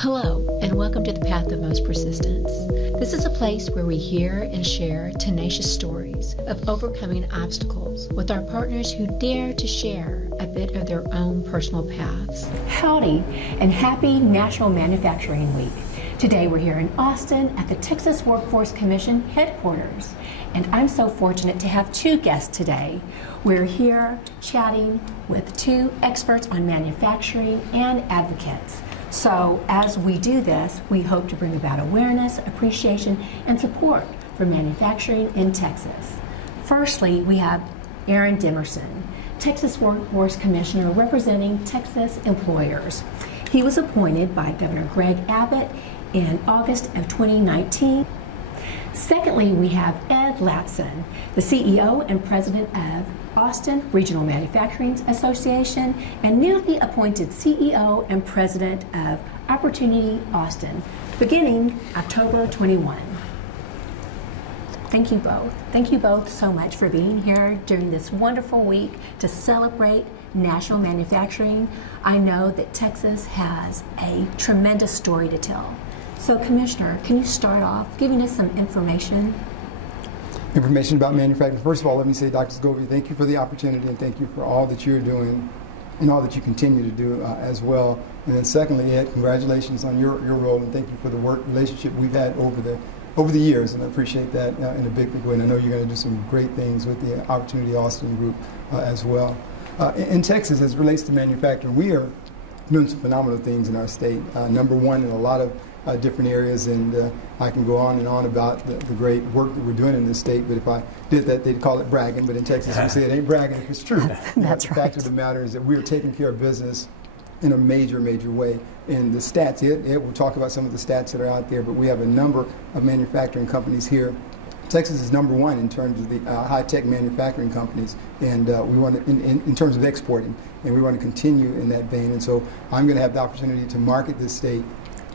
Hello, and welcome to the Path of Most Persistence. This is a place where we hear and share tenacious stories of overcoming obstacles with our partners who dare to share a bit of their own personal paths. Howdy, and happy National Manufacturing Week. Today we're here in Austin at the Texas Workforce Commission headquarters, and I'm so fortunate to have two guests today. We're here chatting with two experts on manufacturing and advocates. So as we do this, we hope to bring about awareness, appreciation, and support for manufacturing in Texas. Firstly, we have Aaron Demerson, Texas Workforce Commissioner representing Texas employers. He was appointed by Governor Greg Abbott in August of 2019. Secondly, we have Ed Latson, the CEO and President of Austin Regional Manufacturing Association and newly appointed CEO and President of Opportunity Austin, beginning October 21. Thank you both. Thank you both so much for being here during this wonderful week to celebrate National Manufacturing. I know that Texas has a tremendous story to tell. So, Commissioner, can you start off giving us some information about manufacturing? First of all, let me say, Dr. Segovia, thank you for the opportunity and thank you for all that you're doing and all that you continue to do as well. And then secondly, Ed, congratulations on your role and thank you for the work relationship we've had over the years, and I appreciate that in a big way. And I know you're going to do some great things with the Opportunity Austin group as well. In Texas, as it relates to manufacturing, we are doing some phenomenal things in our state. Number one in a lot of different areas, and I can go on and on about the great work that we're doing in this state, but if I did that, they'd call it bragging, but in Texas we say it ain't bragging if it's true. That's the right. fact of the matter is that we're taking care of business in a major way. And the stats, we'll talk about some of the stats that are out there, but we have a number of manufacturing companies here. Texas is number one in terms of the high-tech manufacturing companies, and we want to, in terms of exporting, and we want to continue in that vein. And so I'm going to have the opportunity to market this state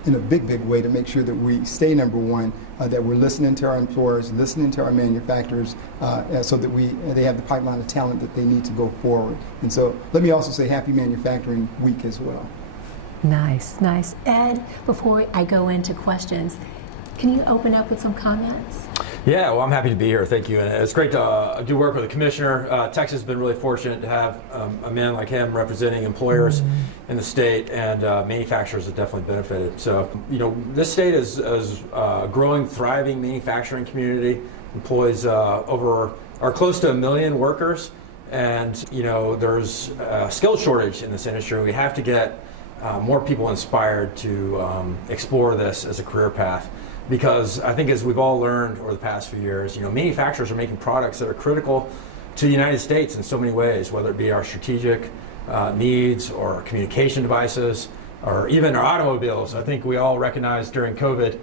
in a big way to make sure that we stay number one, that we're listening to our employers, listening to our manufacturers, so that they have the pipeline of talent that they need to go forward. And so let me also say Happy Manufacturing Week as well. Nice. Ed, before I go into questions, can you open up with some comments? Yeah, well, I'm happy to be here. Thank you. And it's great to do work with the commissioner. Texas has been really fortunate to have a man like him representing employers in the state, and manufacturers have definitely benefited. So, this state is a growing, thriving manufacturing community, employs are close to 1 million workers, and, there's a skill shortage in this industry. We have to get more people inspired to explore this as a career path. Because I think, as we've all learned over the past few years, manufacturers are making products that are critical to the United States in so many ways, whether it be our strategic needs or communication devices or even our automobiles. I think we all recognized during COVID,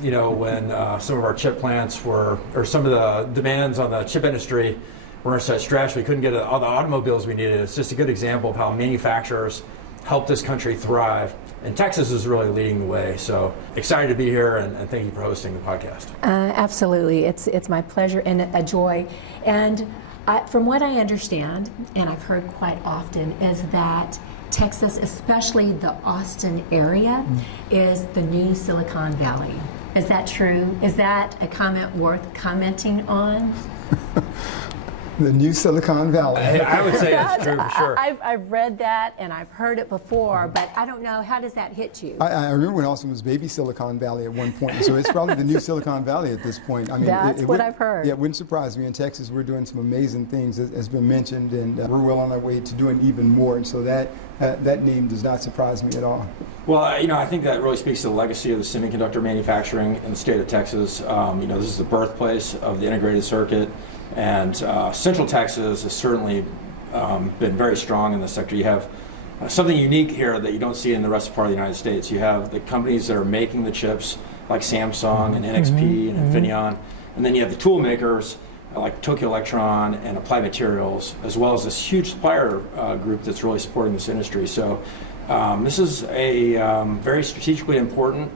when some of our chip plants or some of the demands on the chip industry were such stretch, we couldn't get all the automobiles we needed. It's just a good example of how manufacturers help this country thrive. And Texas is really leading the way. So excited to be here, and thank you for hosting the podcast. Absolutely. It's my pleasure and a joy. And from what I understand, and I've heard quite often, is that Texas, especially the Austin area, is the new Silicon Valley. Is that true? Is that a comment worth commenting on? The new Silicon Valley. I would say it's true for sure. I've read that and I've heard it before, but I don't know, how does that hit you? I remember when Austin was baby Silicon Valley at one point, so it's probably the new Silicon Valley at this point. I mean, That's what I've heard. Yeah, it wouldn't surprise me. In Texas, we're doing some amazing things, as has been mentioned, and we're well on our way to doing even more, and so that name does not surprise me at all. Well, I think that really speaks to the legacy of the semiconductor manufacturing in the state of Texas. This is the birthplace of the integrated circuit. And Central Texas has certainly been very strong in this sector. You have something unique here that you don't see in the rest of part of the United States. You have the companies that are making the chips, like Samsung and NXP and Infineon, and then you have the tool makers like Tokyo Electron and Applied Materials, as well as this huge supplier group that's really supporting this industry. So this is a very strategically important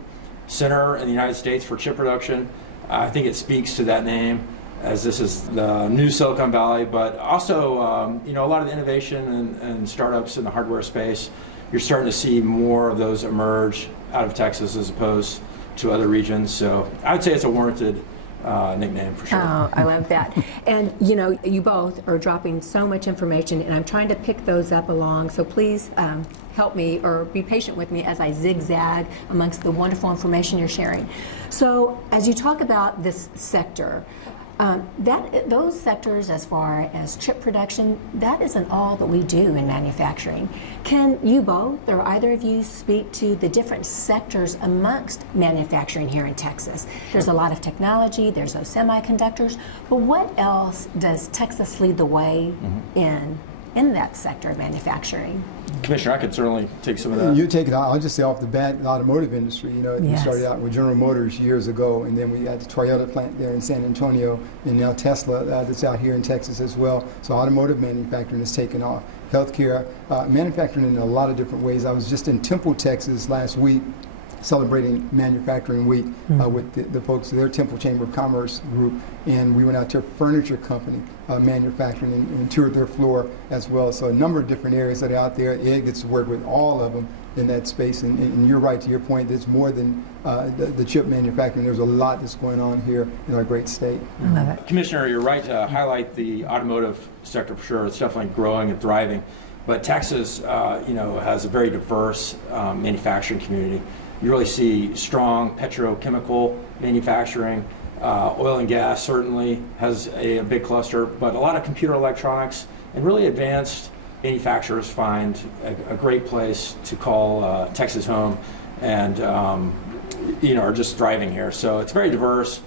center in the United States for chip production. I think it speaks to that name, as this is the new Silicon Valley, but also a lot of the innovation and startups in the hardware space. You're starting to see more of those emerge out of Texas as opposed to other regions. So I would say it's a warranted nickname for sure. Oh, I love that. And you know, you both are dropping so much information, and I'm trying to pick those up along. So please help me or be patient with me as I zigzag amongst the wonderful information you're sharing. So as you talk about this sector, those sectors as far as chip production, that isn't all that we do in manufacturing. Can you both or either of you speak to the different sectors amongst manufacturing here in Texas? There's a lot of technology, there's those semiconductors, but what else does Texas lead the way in that sector of manufacturing? Commissioner, I could certainly take some of that. You take it. I'll just say off the bat, the automotive industry. You know, we started out with General Motors years ago, and then we had the Toyota plant there in San Antonio, and now Tesla that's out here in Texas as well. So automotive manufacturing has taken off. Healthcare, manufacturing in a lot of different ways. I was just in Temple, Texas last week, celebrating Manufacturing Week with the folks of their Temple Chamber of Commerce group, and we went out to a furniture company manufacturing and toured their floor as well. So a number of different areas that are out there. Ed gets to work with all of them in that space, and you're right to your point, there's more than the chip manufacturing. There's a lot that's going on here in our great state. I love it. Commissioner, you're right to highlight the automotive sector for sure. It's definitely growing and thriving. But Texas, has a very diverse manufacturing community. You really see strong petrochemical manufacturing. Oil and gas certainly has a big cluster, but a lot of computer electronics and really advanced manufacturers find a great place to call Texas home, and are just thriving here. So it's very diverse,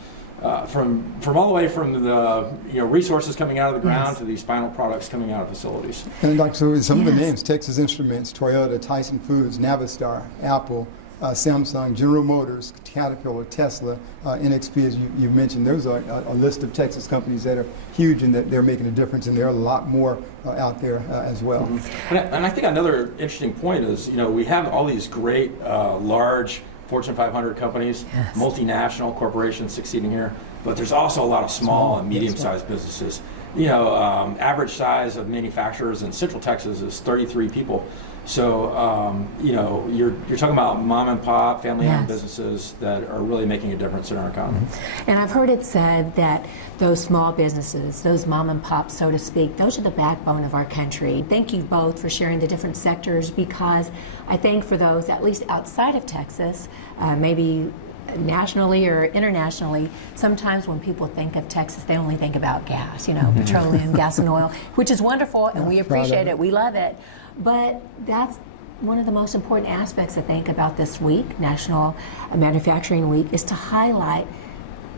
from all the way from the resources coming out of the ground to these final products coming out of facilities. And like so, some of the names: Texas Instruments, Toyota, Tyson Foods, Navistar, Apple, Samsung, General Motors, Caterpillar, Tesla, NXP, as you mentioned. There's a list of Texas companies that are huge and that they're making a difference, and there are a lot more out there as well. And I think another interesting point is, we have all these great large Fortune 500 companies, multinational corporations succeeding here, but there's also a lot of small and medium-sized businesses. Average size of manufacturers in Central Texas is 33 people. So, you're talking about mom and pop, family-owned businesses that are really making a difference in our economy. And I've heard it said that those small businesses, those mom and pops, so to speak, those are the backbone of our country. Thank you both for sharing the different sectors, because I think for those, at least outside of Texas, maybe nationally or internationally, sometimes when people think of Texas, they only think about gas, petroleum, gas and oil, which is wonderful, and we appreciate it, we love it. But that's one of the most important aspects, I think, about this week, National Manufacturing Week, is to highlight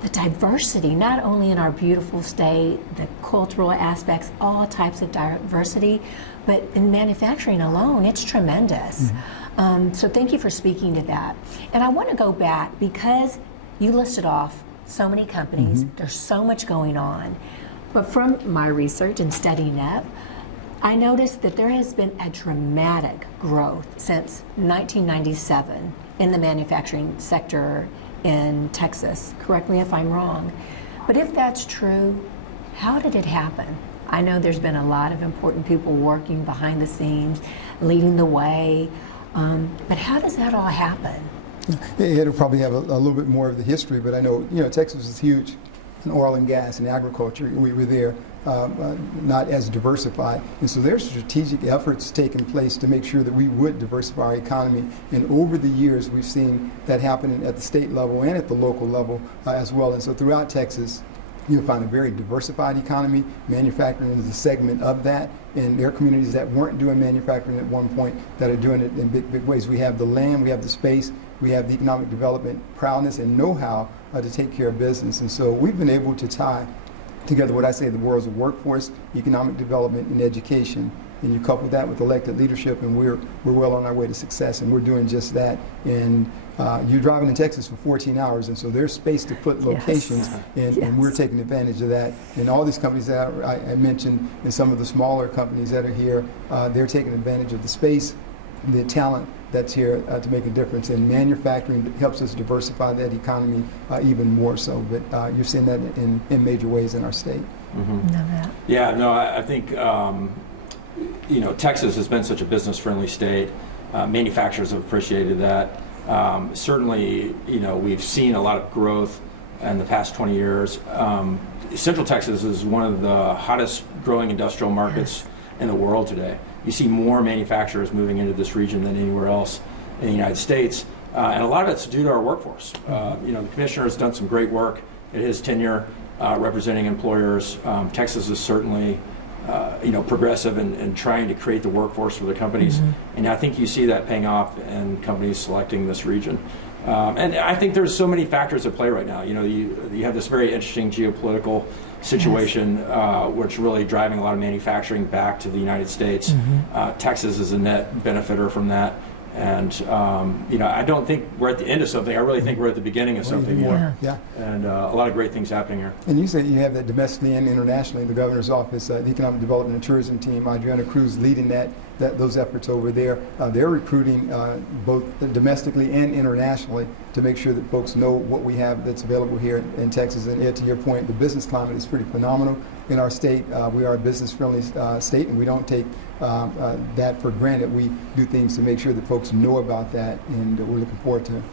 the diversity, not only in our beautiful state, the cultural aspects, all types of diversity, but in manufacturing alone, it's tremendous. So thank you for speaking to that. And I want to go back, because you listed off so many companies, there's so much going on. But from my research and studying up, I noticed that there has been a dramatic growth since 1997 in the manufacturing sector in Texas. Correct me if I'm wrong. But if that's true, how did it happen? I know there's been a lot of important people working behind the scenes, leading the way, but how does that all happen? It'll probably have a little bit more of the history, but I know, Texas is huge in oil and gas and agriculture. We were there, not as diversified. And so there's strategic efforts taking place to make sure that we would diversify our economy. And over the years, we've seen that happen at the state level and at the local level as well. And so throughout Texas, you'll find a very diversified economy. Manufacturing is a segment of that. And there are communities that weren't doing manufacturing at one point that are doing it in big ways. We have the land, we have the space, we have the economic development, prowess, and know-how to take care of business. And so we've been able to tie together what I say the worlds of workforce, economic development, and education. And you couple that with elected leadership, and we're well on our way to success, and we're doing just that. And you're driving in Texas for 14 hours, and so there's space to put locations, and we're taking advantage of that. And all these companies that I mentioned, and some of the smaller companies that are here, they're taking advantage of the space, the talent that's here to make a difference. And manufacturing helps us diversify that economy even more so. But you're seeing that in major ways in our state. Yeah, no, I think Texas has been such a business-friendly state. Manufacturers have appreciated that. Certainly, we've seen a lot of growth in the past 20 years. Central Texas is one of the hottest growing industrial markets in the world today. You see more manufacturers moving into this region than anywhere else in the United States. And a lot of it's due to our workforce. The commissioner has done some great work in his tenure representing employers. Texas is certainly progressive and trying to create the workforce for the companies. And I think you see that paying off in companies selecting this region. And I think there's so many factors at play right now. You have this very interesting geopolitical situation, which really driving a lot of manufacturing back to the United States. Texas is a net benefiter from that. And, I don't think we're at the end of something. I really think we're at the beginning of something here. And a lot of great things happening here. And you say you have that domestically and internationally. The governor's office, the Economic Development and Tourism team, Adriana Cruz leading those efforts over there. They're recruiting both domestically and internationally to make sure that folks know what we have that's available here in Texas. And Ed, to your point, the business climate is pretty phenomenal in our state. We are a business-friendly state, and we don't take that for granted. We do things to make sure that folks know about that, and we're looking forward to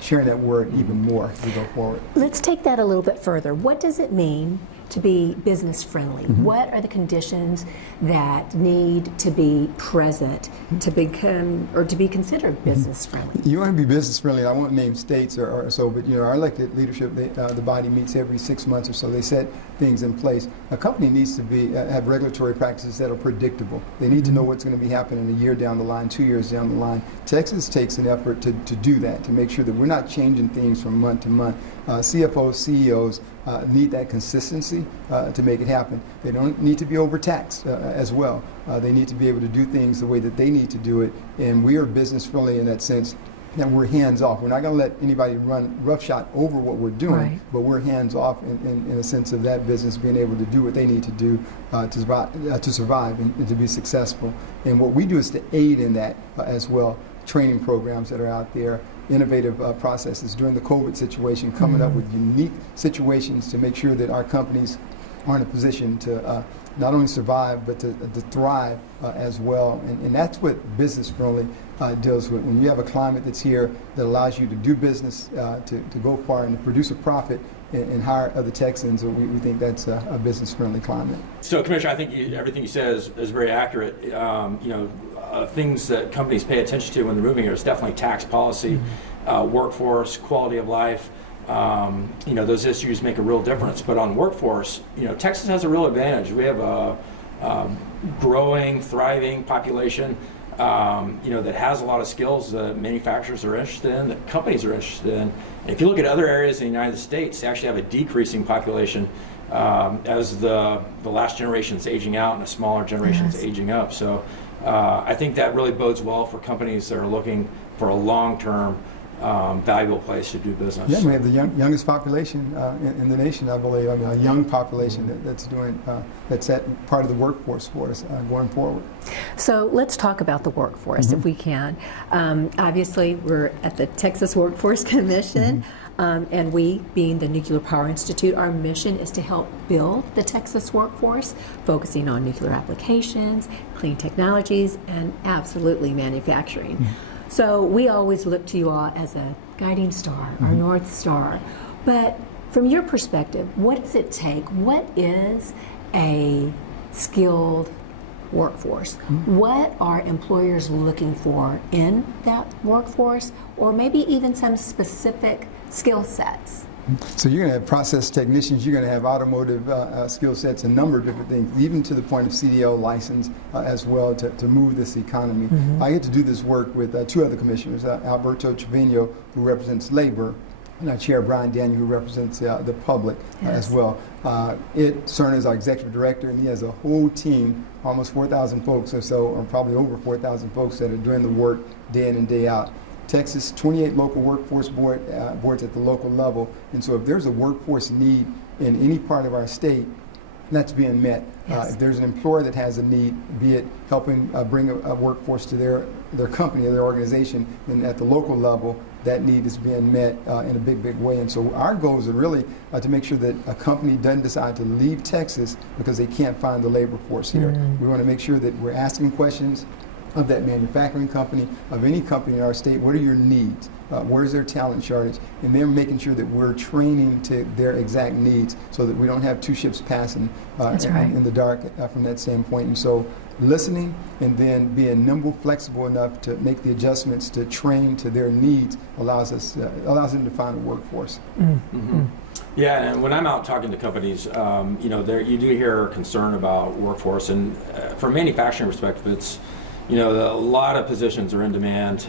sharing that word even more as we go forward. Let's take that a little bit further. What does it mean to be business friendly? What are the conditions that need to be present to become or to be considered business friendly? You want to be business friendly. I won't name states or so, but our elected leadership, the body meets every 6 months or so. They set things in place. A company needs to have regulatory practices that are predictable. They need to know what's going to be happening a year down the line, 2 years down the line. Texas takes an effort to do that, to make sure that we're not changing things from month to month. CFOs, CEOs need that consistency to make it happen. They don't need to be overtaxed as well. They need to be able to do things the way that they need to do it, and we are business friendly in that sense. That we're hands off. We're not going to let anybody run roughshod over what we're doing, but we're hands off in a sense of that business being able to do what they need to do to survive and to be successful. And what we do is to aid in that as well. Training programs that are out there, innovative processes during the COVID situation, coming up with unique situations to make sure that our companies are in a position to not only survive but to thrive as well. And that's what business friendly deals with. When you have a climate that's here that allows you to do business, to go far and to produce a profit and hire other Texans, we think that's a business friendly climate. So, Commissioner, I think everything you said is very accurate. Things that companies pay attention to when they're moving here is definitely tax policy, workforce, quality of life. Those issues make a real difference. But on workforce, Texas has a real advantage. We have a growing, thriving population, that has a lot of skills that manufacturers are interested in, that companies are interested in. And if you look at other areas in the United States, they actually have a decreasing population as the last generation is aging out and a smaller generation is aging up. So I think that really bodes well for companies that are looking for a long-term, valuable place to do business. Yeah, we have the youngest population in the nation, I believe. I mean, a young population that's at part of the workforce for us going forward. So let's talk about the workforce if we can. Obviously, we're at the Texas Workforce Commission, and we, being the Nuclear Power Institute, our mission is to help build the Texas workforce, focusing on nuclear applications, clean technologies, and absolutely manufacturing. So we always look to you all as a guiding star, our North Star. But from your perspective, what does it take? What is a skilled workforce? What are employers looking for in that workforce, or maybe even some specific skill sets? So you're going to have process technicians, you're going to have automotive skill sets, a number of different things, even to the point of CDL license as well to move this economy. I get to do this work with two other commissioners, Alberto Trevino, who represents labor, and our chair, Brian Daniel, who represents the public as well. Ed Cerner is our executive director, and he has a whole team, almost 4,000 folks or so, or probably over 4,000 folks that are doing the work day in and day out. Texas, 28 local workforce boards at the local level, and so if there's a workforce need in any part of our state, that's being met. If there's an employer that has a need, be it helping bring a workforce to their company or their organization, and at the local level, that need is being met in a big, big way. And so our goals are really to make sure that a company doesn't decide to leave Texas because they can't find the labor force here. We want to make sure that we're asking questions, of that manufacturing company, of any company in our state. What are your needs? Where's their talent shortage? And then making sure that we're training to their exact needs so that we don't have two ships passing in the dark from that standpoint. And so listening and then being nimble, flexible enough to make the adjustments to train to their needs allows them to find a workforce. Mm-hmm. Yeah, and when I'm out talking to companies, you do hear concern about workforce, and from a manufacturing perspective, it's a lot of positions are in demand,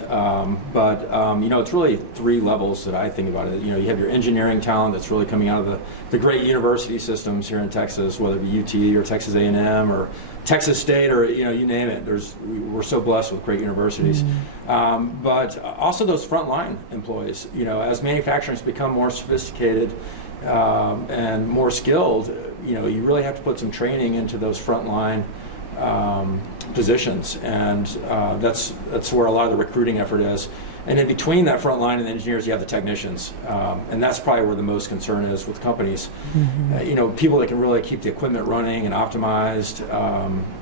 but it's really three levels that I think about it. You have your engineering talent that's really coming out of the great university systems here in Texas, whether it be UT or Texas A&M or Texas State or you name it. We're so blessed with great universities, but also those frontline employees. As manufacturing's become more sophisticated and more skilled, you really have to put some training into those frontline positions, and that's where a lot of the recruiting effort is. And in between that front line and the engineers, you have the technicians, and that's probably where the most concern is with companies. People that can really keep the equipment running and optimized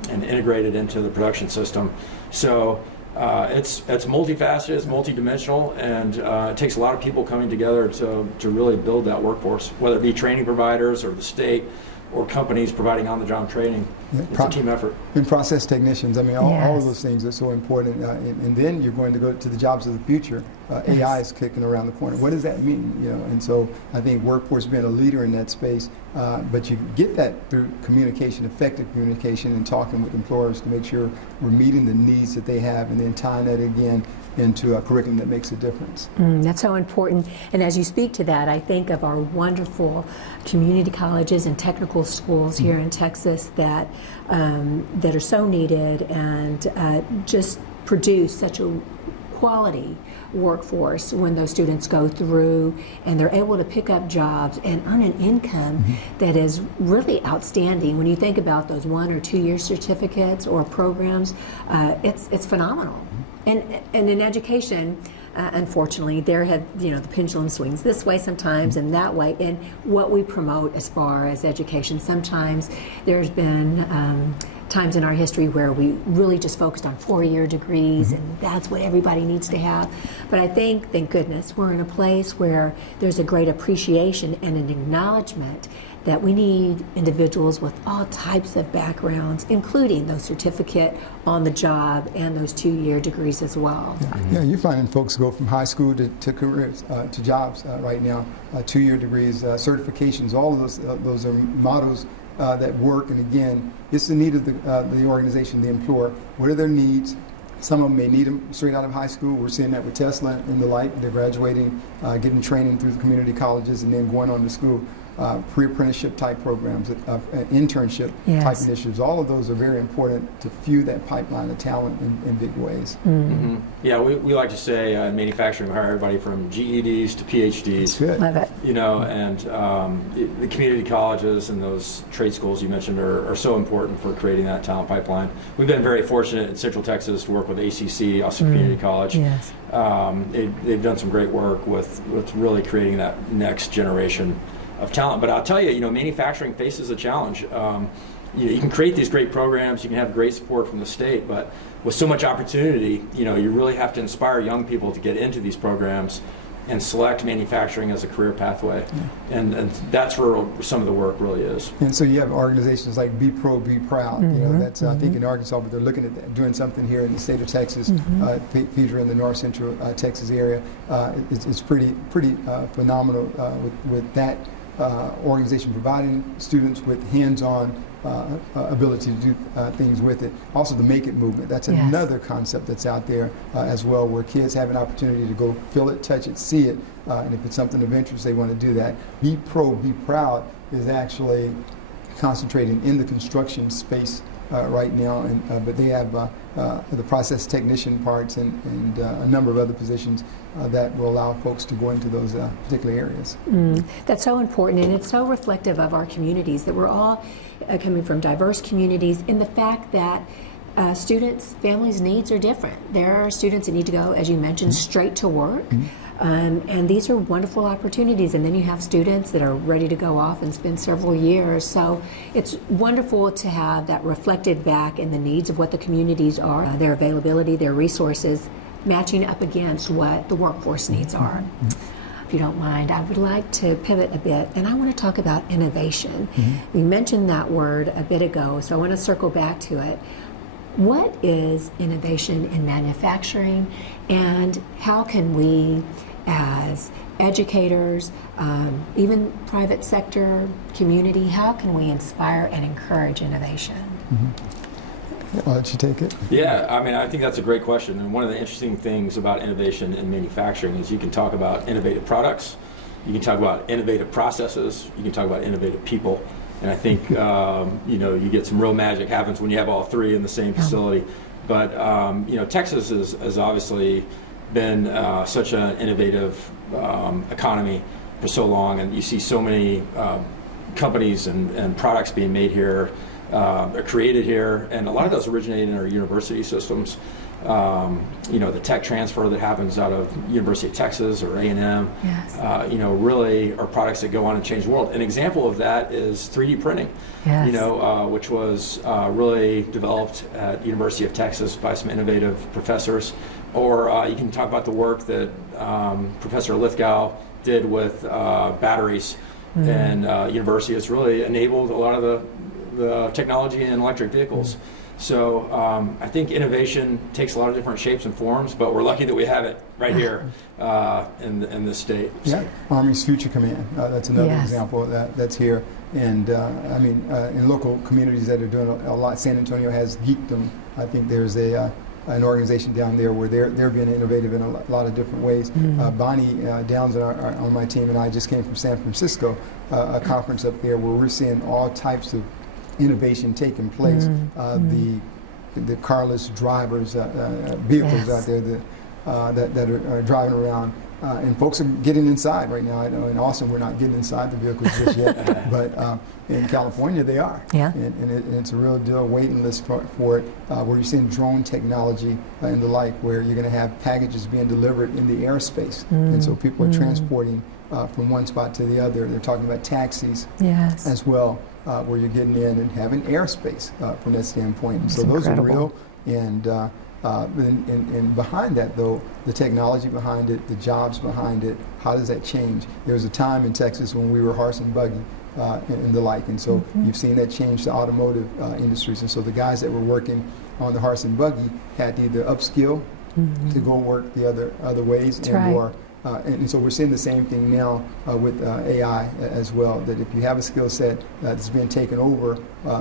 and integrated into the production system. So it's multifaceted, it's multidimensional, and it takes a lot of people coming together to really build that workforce, whether it be training providers or the state or companies providing on-the-job training. It's a team effort. And process technicians, all of those things are so important. And then you're going to go to the jobs of the future. AI is kicking around the corner. What does that mean? And so I think workforce being a leader in that space, but you get that through communication, effective communication, and talking with employers to make sure we're meeting the needs that they have, and then tying that again into a curriculum that makes a difference. That's so important. And as you speak to that, I think of our wonderful community colleges and technical schools here in Texas that are so needed and just produce such a quality workforce when those students go through and they're able to pick up jobs and earn an income that is really outstanding. When you think about those 1 or 2 year certificates or programs, it's phenomenal. And in education, unfortunately, the pendulum swings this way sometimes and that way. And what we promote as far as education, sometimes there's been times in our history where we really just focused on 4-year degrees, and that's what everybody needs to have. But I think, thank goodness, we're in a place where there's a great appreciation and an acknowledgement that we need individuals with all types of backgrounds, including those certificate on the job and those 2-year degrees as well. Yeah, you're finding folks go from high school to careers, to jobs right now. 2-year degrees, certifications, all of those are models that work. And again, it's the need of the organization, the employer. What are their needs? Some of them may need them straight out of high school. We're seeing that with Tesla and the like. They're graduating, getting training through the community colleges, and then going on to school. Pre-apprenticeship type programs, internship type initiatives. All of those are very important to fuel that pipeline of talent in big ways. Yeah, we like to say in manufacturing, we hire everybody from GEDs to PhDs. That's good. Love it. And the community colleges and those trade schools you mentioned are so important for creating that talent pipeline. We've been very fortunate in Central Texas to work with ACC, Austin Community College. Yes. They've done some great work with really creating that next generation of talent. But I'll tell you, manufacturing faces a challenge. You can create these great programs, you can have great support from the state, but with so much opportunity, you really have to inspire young people to get into these programs and select manufacturing as a career pathway. And that's where some of the work really is. And so you have organizations like Be Pro, Be Proud. That's I think in Arkansas, but they're looking at doing something here in the state of Texas. Peter in the North Central Texas area. It's pretty phenomenal with that organization providing students with hands-on ability to do things with it. Also the Make It movement, that's another concept that's out there as well, where kids have an opportunity to go feel it, touch it, see it, and if it's something of interest, they want to do that. Be Pro, Be Proud is actually concentrating in the construction space right now, but they have the process technician parts and a number of other positions that will allow folks to go into those particular areas. That's so important, and it's so reflective of our communities, that we're all coming from diverse communities, in the fact that students, families' needs are different. There are students that need to go, as you mentioned, straight to work. And these are wonderful opportunities. And then you have students that are ready to go off and spend several years. So it's wonderful to have that reflected back in the needs of what the communities are, their availability, their resources, matching up against what the workforce needs are. If you don't mind, I would like to pivot a bit, and I want to talk about innovation. You mentioned that word a bit ago, so I want to circle back to it. What is innovation in manufacturing, and how can we, as educators, even private sector, community, how can we inspire and encourage innovation? I'll let you take it. Yeah, I mean, I think that's a great question. And one of the interesting things about innovation in manufacturing is you can talk about innovative products, you can talk about innovative processes, you can talk about innovative people. And I think, you get some real magic happens when you have all three in the same facility. But, Texas has obviously been such an innovative economy for so long, and you see so many companies and products being made here. They're created here, and a lot of those originate in our university systems. The tech transfer that happens out of University of Texas or A&M, really are products that go on and change the world. An example of that is 3D printing, which was really developed at University of Texas by some innovative professors. Or you can talk about the work that Professor Lithgow did with batteries, and university has really enabled a lot of the technology in electric vehicles. So I think innovation takes a lot of different shapes and forms, but we're lucky that we have it right here in this state. Yeah, Army's Future Command, that's another example of that's here. And in local communities that are doing a lot, San Antonio has Geekdom. I think there's an organization down there where they're being innovative in a lot of different ways. Bonnie Downs on my team and I just came from San Francisco, a conference up there where we're seeing all types of innovation taking place. The carless drivers, vehicles out there that are driving around, and folks are getting inside right now. I know in Austin we're not getting inside the vehicles just yet, but in California they are. And it's a real deal, waiting list for it, where you're seeing drone technology and the like, where you're going to have packages being delivered in the airspace, and so people are transporting from one spot to the other. They're talking about taxis as well, where you're getting in and having airspace from that standpoint. And so those are real. And behind that, though, the technology behind it, the jobs behind it, how does that change? There was a time in Texas when we were horse and buggy and the like, and so you've seen that change to automotive industries. And so the guys that were working on the horse and buggy had to either upskill to go work the other ways, and so we're seeing the same thing now with AI as well, that if you have a skill set that's been taken over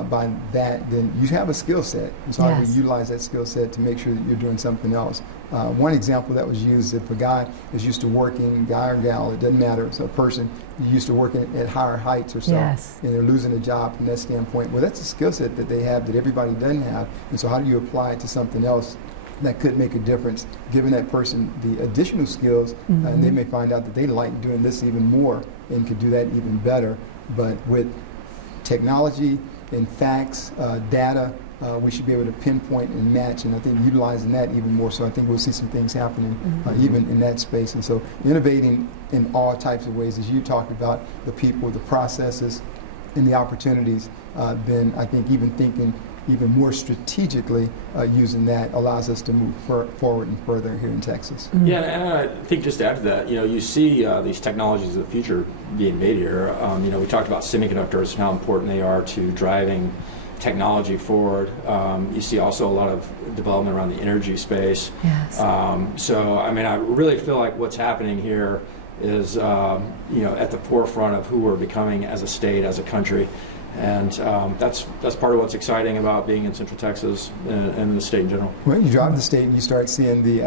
by that, then you have a skill set. And so how do you utilize that skill set to make sure that you're doing something else? One example that was used, if a guy is used to working, guy or gal, it doesn't matter, it's a person used to working at higher heights or so, and they're losing a job from that standpoint. Well, that's a skill set that they have that everybody doesn't have, and so how do you apply it to something else that could make a difference, giving that person the additional skills, and they may find out that they like doing this even more and could do that even better. But with technology and facts, data, we should be able to pinpoint and match, and I think utilizing that even more. So I think we'll see some things happening even in that space. And so innovating in all types of ways, as you talked about, the people, the processes, and the opportunities, then I think even thinking even more strategically, using that allows us to move forward and further here in Texas. Yeah, and I think just to add to that, you see these technologies of the future being made here. We talked about semiconductors and how important they are to driving technology forward. You see also a lot of development around the energy space. So, I really feel like what's happening here is, at the forefront of who we're becoming as a state, as a country. And that's part of what's exciting about being in Central Texas and the state in general. Well, you drive the state and you start seeing the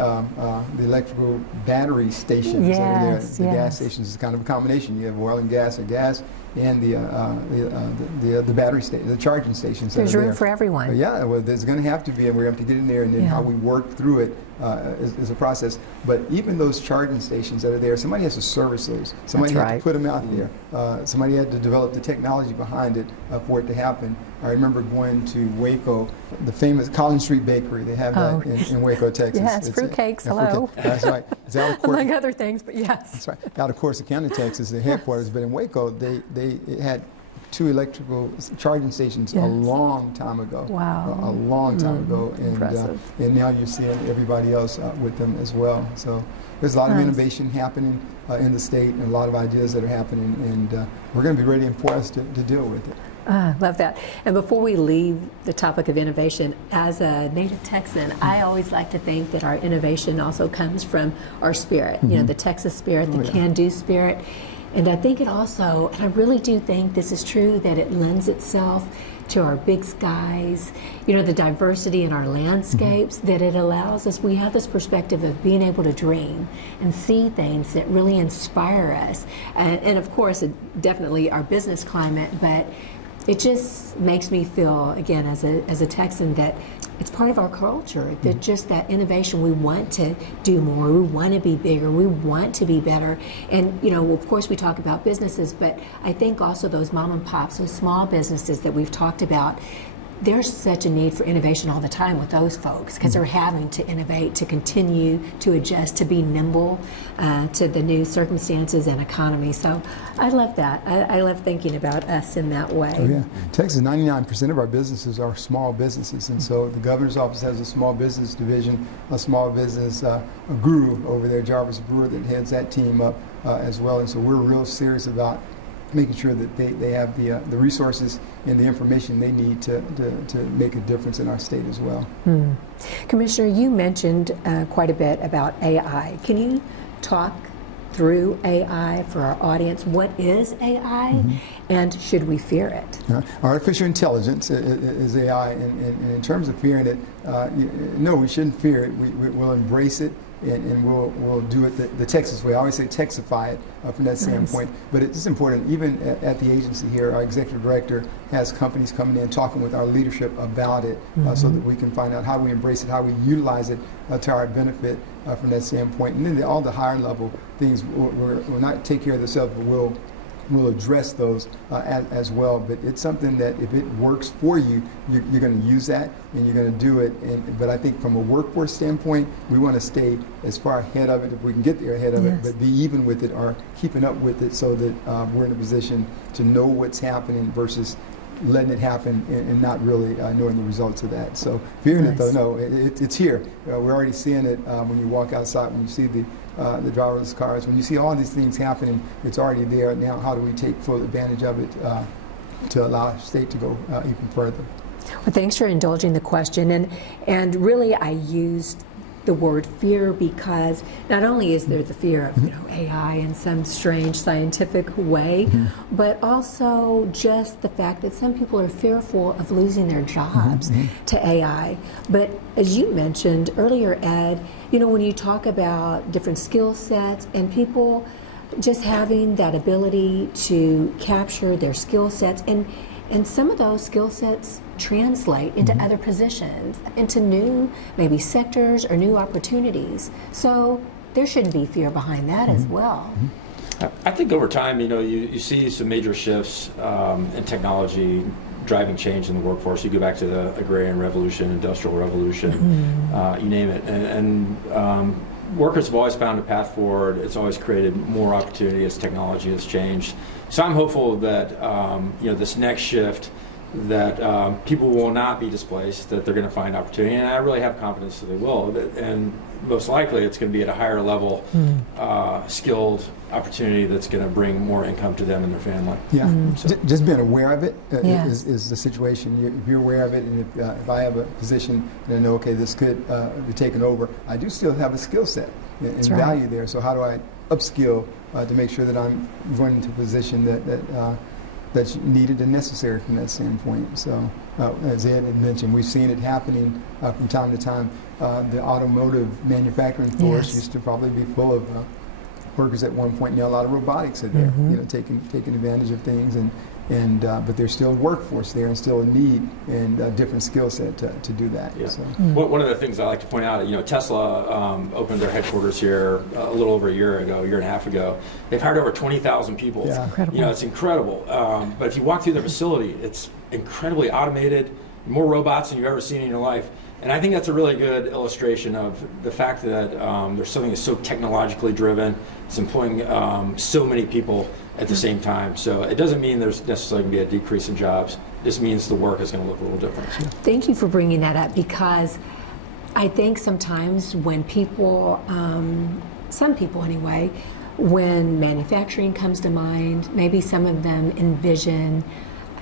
electrical battery stations over there. The gas stations is kind of a combination. You have oil and gas or gas, and the battery station, the charging stations. There's room for everyone. But yeah, well, there's going to have to be, and we're going to have to get in there, and then how we work through it is a process. But even those charging stations that are there, somebody has to service those. Somebody had to put them out there. Somebody had to develop the technology behind it for it to happen. I remember going to Waco, the famous Collins Street Bakery. They have that in Waco, Texas. Yes, fruitcakes, hello. That's right. It's out of among other things, but yes. That's right. Out of Corsicana, Texas, the headquarters. But in Waco, they had 2 electrical charging stations a long time ago. Wow. A long time ago. And now you're seeing everybody else with them as well. So there's a lot of innovation happening in the state, and a lot of ideas that are happening, and we're going to be ready and poised to deal with it. Love that. And before we leave the topic of innovation, as a native Texan, I always like to think that our innovation also comes from our spirit, you know, the Texas spirit, the can-do spirit. And I think it also, and I really do think this is true, that it lends itself to our big skies, you know, the diversity in our landscapes, that it allows us, we have this perspective of being able to dream and see things that really inspire us. And of course, definitely our business climate, but it just makes me feel, again, as a Texan, that it's part of our culture, that just that innovation, we want to do more, we want to be bigger, we want to be better. And, you know, of course we talk about businesses, but I think also those mom and pops, those small businesses that we've talked about, there's such a need for innovation all the time with those folks, because they're having to innovate, to continue to adjust, to be nimble to the new circumstances and economy. So I love that. I love thinking about us in that way. Oh, yeah. Texas, 99% of our businesses are small businesses, and so the governor's office has a small business division, a small business guru over there, Jarvis Brewer, that heads that team up as well. And so we're real serious about making sure that they have the resources and the information they need to make a difference in our state as well. Commissioner, you mentioned quite a bit about AI. Can you talk through AI for our audience? What is AI, and should we fear it? Artificial intelligence is AI, and in terms of fearing it, no, we shouldn't fear it. We'll embrace it. And we'll do it the Texas way. I always say Texify it from that standpoint. But it's important, even at the agency here, our executive director has companies coming in talking with our leadership about it so that we can find out how we embrace it, how we utilize it to our benefit from that standpoint. And then all the higher level things, we'll not take care of themselves, but we'll address those as well. But it's something that if it works for you, you're going to use that and you're going to do it. But I think from a workforce standpoint, we want to stay as far ahead of it if we can get there ahead of it, but be even with it or keeping up with it so that we're in a position to know what's happening versus letting it happen and not really knowing the results of that. So fearing it though, no, it's here. We're already seeing it when you walk outside, when you see the driverless cars, when you see all these things happening, it's already there. Now how do we take full advantage of it to allow our state to go even further? Well, thanks for indulging the question. And really I used the word fear because not only is there the fear of AI in some strange scientific way, but also just the fact that some people are fearful of losing their jobs to AI. But as you mentioned earlier, Ed, when you talk about different skill sets and people just having that ability to capture their skill sets, and some of those skill sets translate into other positions, into new maybe sectors or new opportunities. So there shouldn't be fear behind that as well. I think over time, you see some major shifts in technology driving change in the workforce. You go back to the agrarian revolution, industrial revolution, you name it. And workers have always found a path forward. It's always created more opportunity as technology has changed. So I'm hopeful that this next shift, that people will not be displaced, that they're going to find opportunity, and I really have confidence that they will. And most likely it's going to be at a higher level, skilled opportunity that's going to bring more income to them and their family. Yeah, so just being aware of it is the situation. If you're aware of it, and if I have a position and I know, okay, this could be taken over, I do still have a skill set and value there. So how do I upskill to make sure that I'm going into a position that's needed and necessary from that standpoint. So as Ed had mentioned, we've seen it happening from time to time. The automotive manufacturing force used to probably be full of workers at one point. A lot of robotics are there, taking advantage of things, but there's still workforce there and still a need and a different skill set to do that. Yeah. So. One of the things I like to point out, Tesla opened their headquarters here a little over a year and a half ago. They've hired over 20,000 people. Yeah. Incredible. It's incredible. But if you walk through their facility, it's incredibly automated, more robots than you've ever seen in your life. And I think that's a really good illustration of the fact that there's something that's so technologically driven. It's employing so many people at the same time. So it doesn't mean there's necessarily going to be a decrease in jobs. It just means the work is going to look a little different. Thank you for bringing that up, because I think sometimes when people, some people anyway, when manufacturing comes to mind, maybe some of them envision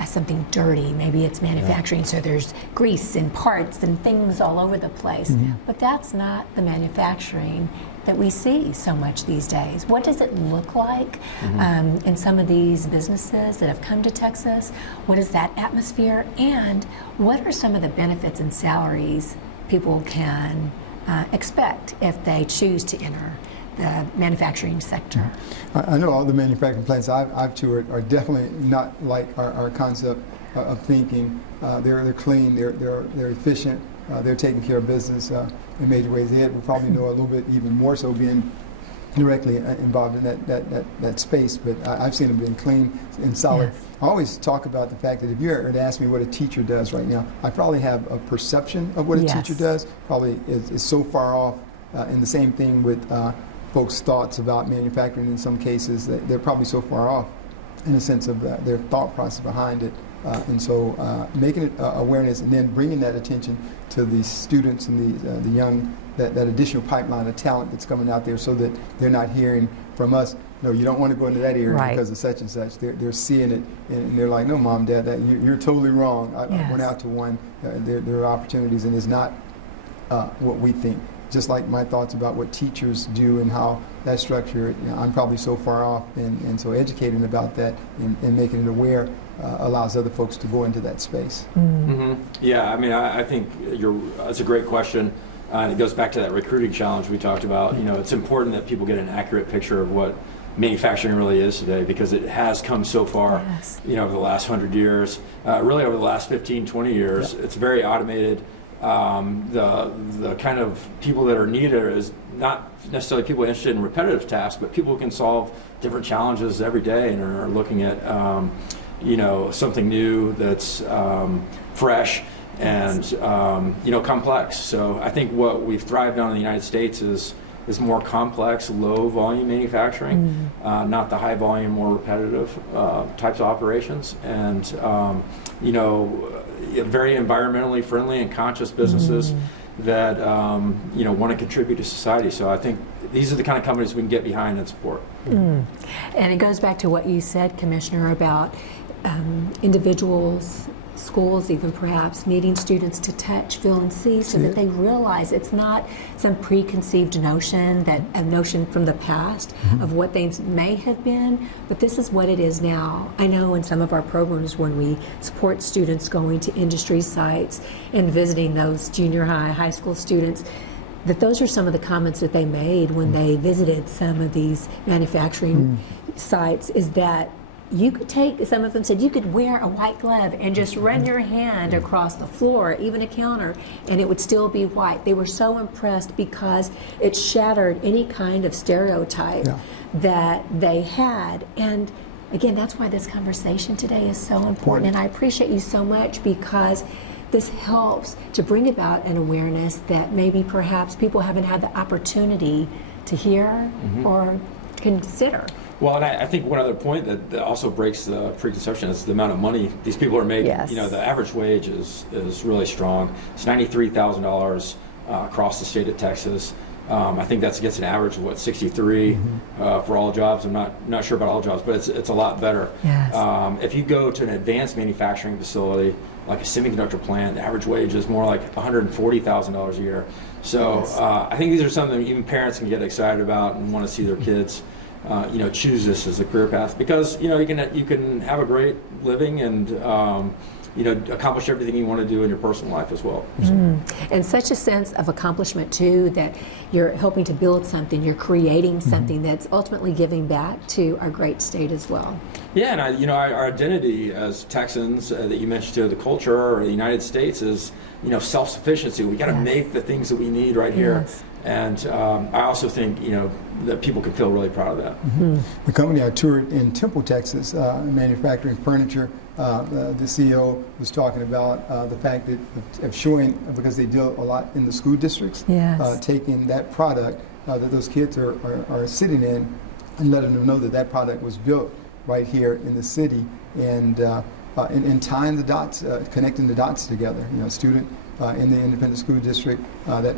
something dirty. Maybe it's manufacturing, so there's grease and parts and things all over the place. But that's not the manufacturing that we see so much these days. What does it look like in some of these businesses that have come to Texas? What is that atmosphere? And what are some of the benefits and salaries people can expect if they choose to enter the manufacturing sector? I know all the manufacturing plants I've toured are definitely not like our concept of thinking. They're clean, they're efficient, they're taking care of business in major ways. Ed will probably know a little bit even more so being directly involved in that space, but I've seen them being clean and solid. Yes. I always talk about the fact that if you were to ask me what a teacher does right now, I probably have a perception of what a teacher does, probably is so far off, and the same thing with folks' thoughts about manufacturing in some cases, that they're probably so far off in the sense of their thought process behind it. And so making it awareness and then bringing that attention to the students and the young, that additional pipeline of talent that's coming out there, so that they're not hearing from us, no, you don't want to go into that area because of such and such. They're seeing it and they're like, no, Mom, Dad, you're totally wrong. I went out to one. There are opportunities, and it's not what we think. Just like my thoughts about what teachers do and how that's structured, I'm probably so far off, and so educating about that and making it aware allows other folks to go into that space. Yeah, I mean, I think that's a great question, and it goes back to that recruiting challenge we talked about. It's important that people get an accurate picture of what manufacturing really is today, because it has come so far, over the last 100 years, really over the last 15, 20 years. It's very automated. The kind of people that are needed is not necessarily people interested in repetitive tasks, but people who can solve different challenges every day and are looking at something new that's fresh and complex. So I think what we've thrived on in the United States is more complex, low volume manufacturing, not the high volume, more repetitive types of operations, and very environmentally friendly and conscious businesses that want to contribute to society. So I think these are the kind of companies we can get behind and support. And it goes back to what you said, Commissioner, about individuals, schools even perhaps, needing students to touch, feel, and see, so that they realize it's not some preconceived notion, a notion from the past of what things may have been, but this is what it is now. I know in some of our programs, when we support students going to industry sites and visiting those junior high school students, that those are some of the comments that they made when they visited some of these manufacturing sites, is that you could some of them said you could wear a white glove and just run your hand across the floor, even a counter, and it would still be white. They were so impressed because it shattered any kind of stereotype that they had. And again, that's why this conversation today is so important. And I appreciate you so much, because this helps to bring about an awareness that maybe perhaps people haven't had the opportunity to hear or consider. Well, and I think one other point that also breaks the preconception is the amount of money these people are making. The average wage is really strong. It's $93,000 across the state of Texas. I think that's against an average of $63 for all jobs. I'm not sure about all jobs, but it's a lot better. If you go to an advanced manufacturing facility like a semiconductor plant, the average wage is more like $140,000 a year. So I think these are something even parents can get excited about and want to see their kids choose this as a career path, because you can have a great living and accomplish everything you want to do in your personal life as well. And such a sense of accomplishment too, that you're helping to build something, you're creating something that's ultimately giving back to our great state as well. Yeah, and our identity as Texans that you mentioned too, the culture or the United States is self-sufficiency. We got to make the things that we need right here. And I also think that people can feel really proud of that. The company I toured in Temple, Texas, manufacturing furniture, the CEO was talking about the fact that of showing, because they deal a lot in the school districts, taking that product that those kids are sitting in and letting them know that product was built right here in the city, and tying the dots, connecting the dots together. A student in the independent school district, that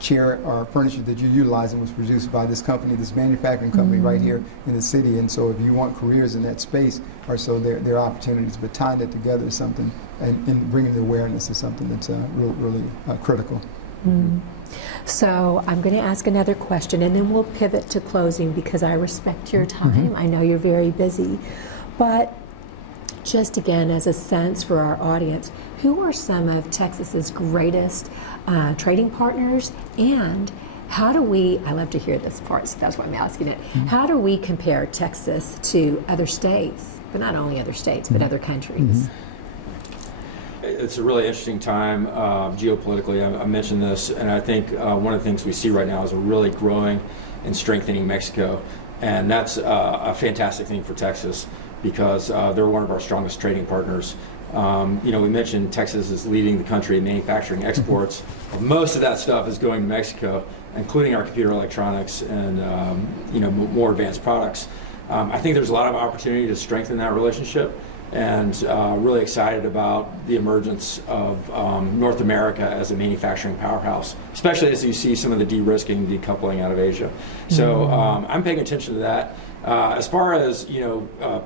chair or furniture that you're utilizing was produced by this company, this manufacturing company right here in the city. And so if you want careers in that space, or so there are opportunities, but tying that together is something, and bringing the awareness is something that's really critical. So I'm going to ask another question, and then we'll pivot to closing, because I respect your time. I know you're very busy, but just again as a sense for our audience, who are some of Texas's greatest trading partners, and how do we, I love to hear this part, so that's why I'm asking it, how do we compare Texas to other states, but not only other states, but other countries? It's a really interesting time geopolitically. I mentioned this, and I think one of the things we see right now is a really growing and strengthening Mexico, and that's a fantastic thing for Texas, because they're one of our strongest trading partners. We mentioned Texas is leading the country in manufacturing exports. Most of that stuff is going to Mexico, including our computer electronics and more advanced products. I think there's a lot of opportunity to strengthen that relationship, and really excited about the emergence of North America as a manufacturing powerhouse, especially as you see some of the de-risking, decoupling out of Asia. So I'm paying attention to that. As far as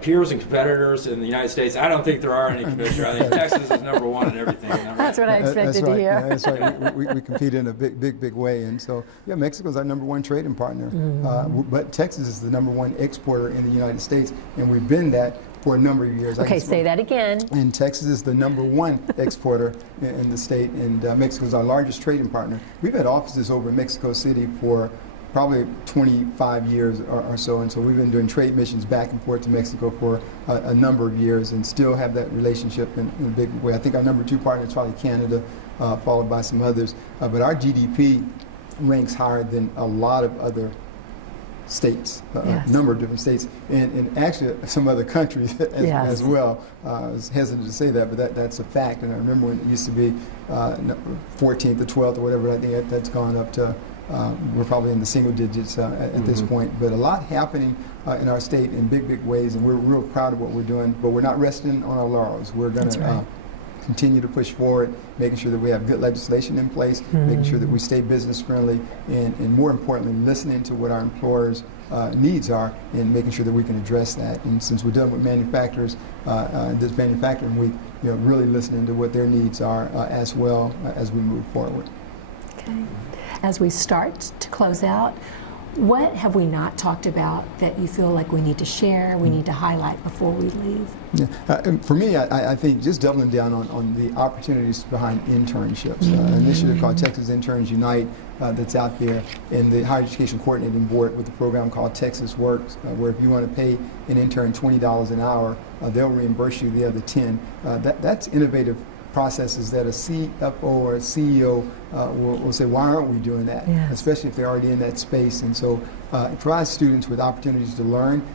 peers and competitors in the United States, I don't think there are any, Commissioner. I think Texas is number one in everything. That's what I expected to hear. That's right. We compete in a big way, and so Mexico's our number one trading partner. But Texas is the number one exporter in the United States, and we've been that for a number of years. Okay, say that again. And Texas is the number one exporter in the state, and Mexico is our largest trading partner. We've had offices over in Mexico City for probably 25 years or so, and so we've been doing trade missions back and forth to Mexico for a number of years, and still have that relationship in a big way. I think our number two partner is probably Canada, followed by some others, but our GDP ranks higher than a lot of other states, a number of different states, and actually some other countries as well. I was hesitant to say that, but that's a fact. And I remember when it used to be 14th or 12th or whatever. I think that's gone up to, we're probably in the single digits at this point. But a lot happening in our state in big ways, and we're real proud of what we're doing, but we're not resting on our laurels. We're going to continue to push forward, making sure that we have good legislation in place, making sure that we stay business friendly, and more importantly, listening to what our employers' needs are, and making sure that we can address that. And since we're dealing with manufacturers, this manufacturing week, really listening to what their needs are as well as we move forward. Okay. As we start to close out, what have we not talked about that you feel like we need to share, we need to highlight before we leave? For me, I think just doubling down on the opportunities behind internships. An initiative called Texas Interns Unite that's out there in the Higher Education Coordinating Board with a program called Texas Works, where if you want to pay an intern $20 an hour, they'll reimburse you the other $10. That's innovative processes that a CFO or a CEO will say, why aren't we doing that? Especially if they're already in that space. And so it provides students with opportunities to learn,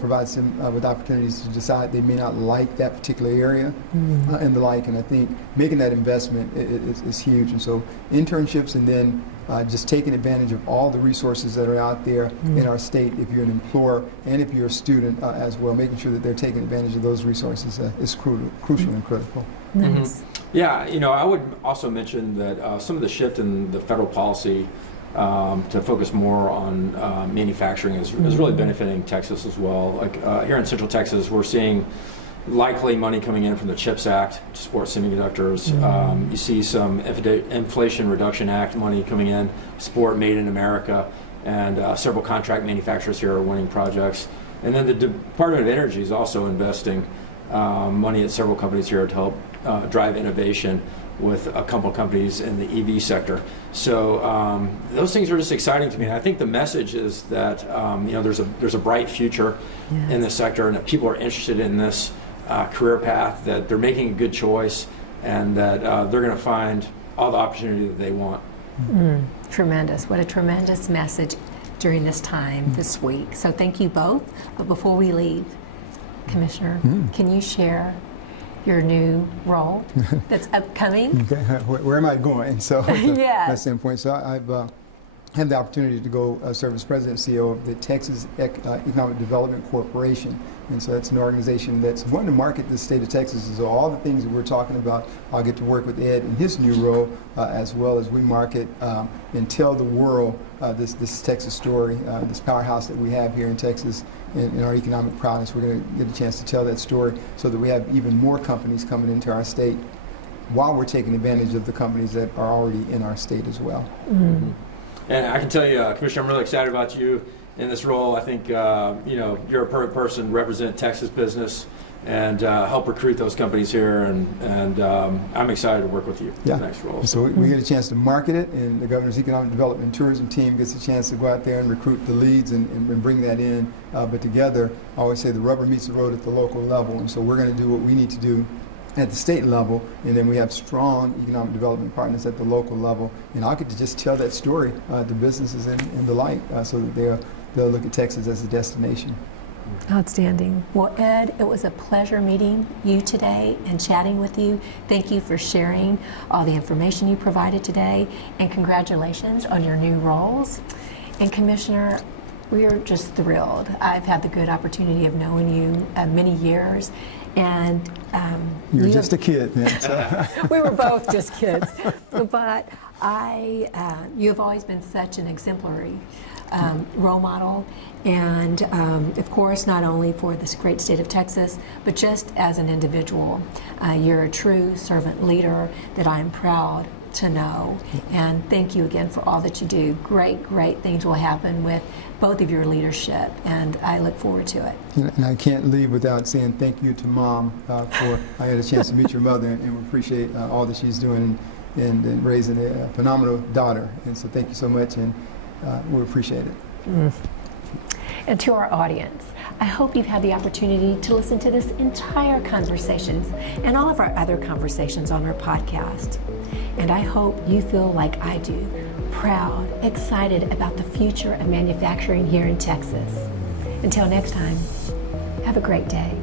provides them with opportunities to decide they may not like that particular area and the like. And I think making that investment is huge. And so internships, and then just taking advantage of all the resources that are out there in our state, if you're an employer and if you're a student as well, making sure that they're taking advantage of those resources is crucial and critical. Nice. Yeah, I would also mention that some of the shift in the federal policy to focus more on manufacturing is really benefiting Texas as well. Like here in Central Texas, we're seeing likely money coming in from the CHIPS Act to support semiconductors. You see some Inflation Reduction Act money coming in, support Made in America, and several contract manufacturers here are winning projects. And then the Department of Energy is also investing money at several companies here to help drive innovation with a couple of companies in the EV sector. So those things are just exciting to me. And I think the message is that there's a bright future in this sector, and that people are interested in this career path, that they're making a good choice, and that they're going to find all the opportunity that they want. Tremendous. What a tremendous message during this time this week. So thank you both. But before we leave, Commissioner, can you share your new role that's upcoming? Okay. Where am I going? So Yes. that's the point. So I've had the opportunity to go serve as president and CEO of the Texas Economic Development Corporation. And so that's an organization that's wanting to market the state of Texas. So all the things that we're talking about, I'll get to work with Ed in his new role, as well as we market and tell the world this Texas story, this powerhouse that we have here in Texas in our economic prowess. We're going to get a chance to tell that story so that we have even more companies coming into our state while we're taking advantage of the companies that are already in our state as well. And I can tell you, Commissioner, I'm really excited about you in this role. I think you're a perfect person to represent Texas business and help recruit those companies here. And I'm excited to work with you in the next role. So we get a chance to market it, and the Governor's Economic Development and Tourism team gets a chance to go out there and recruit the leads and bring that in. But together, I always say the rubber meets the road at the local level. And so we're going to do what we need to do at the state level, and then we have strong economic development partners at the local level. And I'll get to just tell that story to businesses in the light, so that they'll look at Texas as a destination. Outstanding. Well, Ed, it was a pleasure meeting you today and chatting with you. Thank you for sharing all the information you provided today, and congratulations on your new roles. And Commissioner, we are just thrilled. I've had the good opportunity of knowing you many years, and You're just a kid then. So. we were both just kids, but you have always been such an exemplary role model, and of course not only for this great state of Texas, but just as an individual. You're a true servant leader that I'm proud to know, and thank you again for all that you do. Great things will happen with both of your leadership, and I look forward to it. And I can't leave without saying thank you to Mom for I had a chance to meet your mother, and we appreciate all that she's doing in raising a phenomenal daughter. And so thank you so much, and we appreciate it. And to our audience, I hope you've had the opportunity to listen to this entire conversation and all of our other conversations on our podcast. And I hope you feel like I do, proud, excited about the future of manufacturing here in Texas. Until next time, have a great day.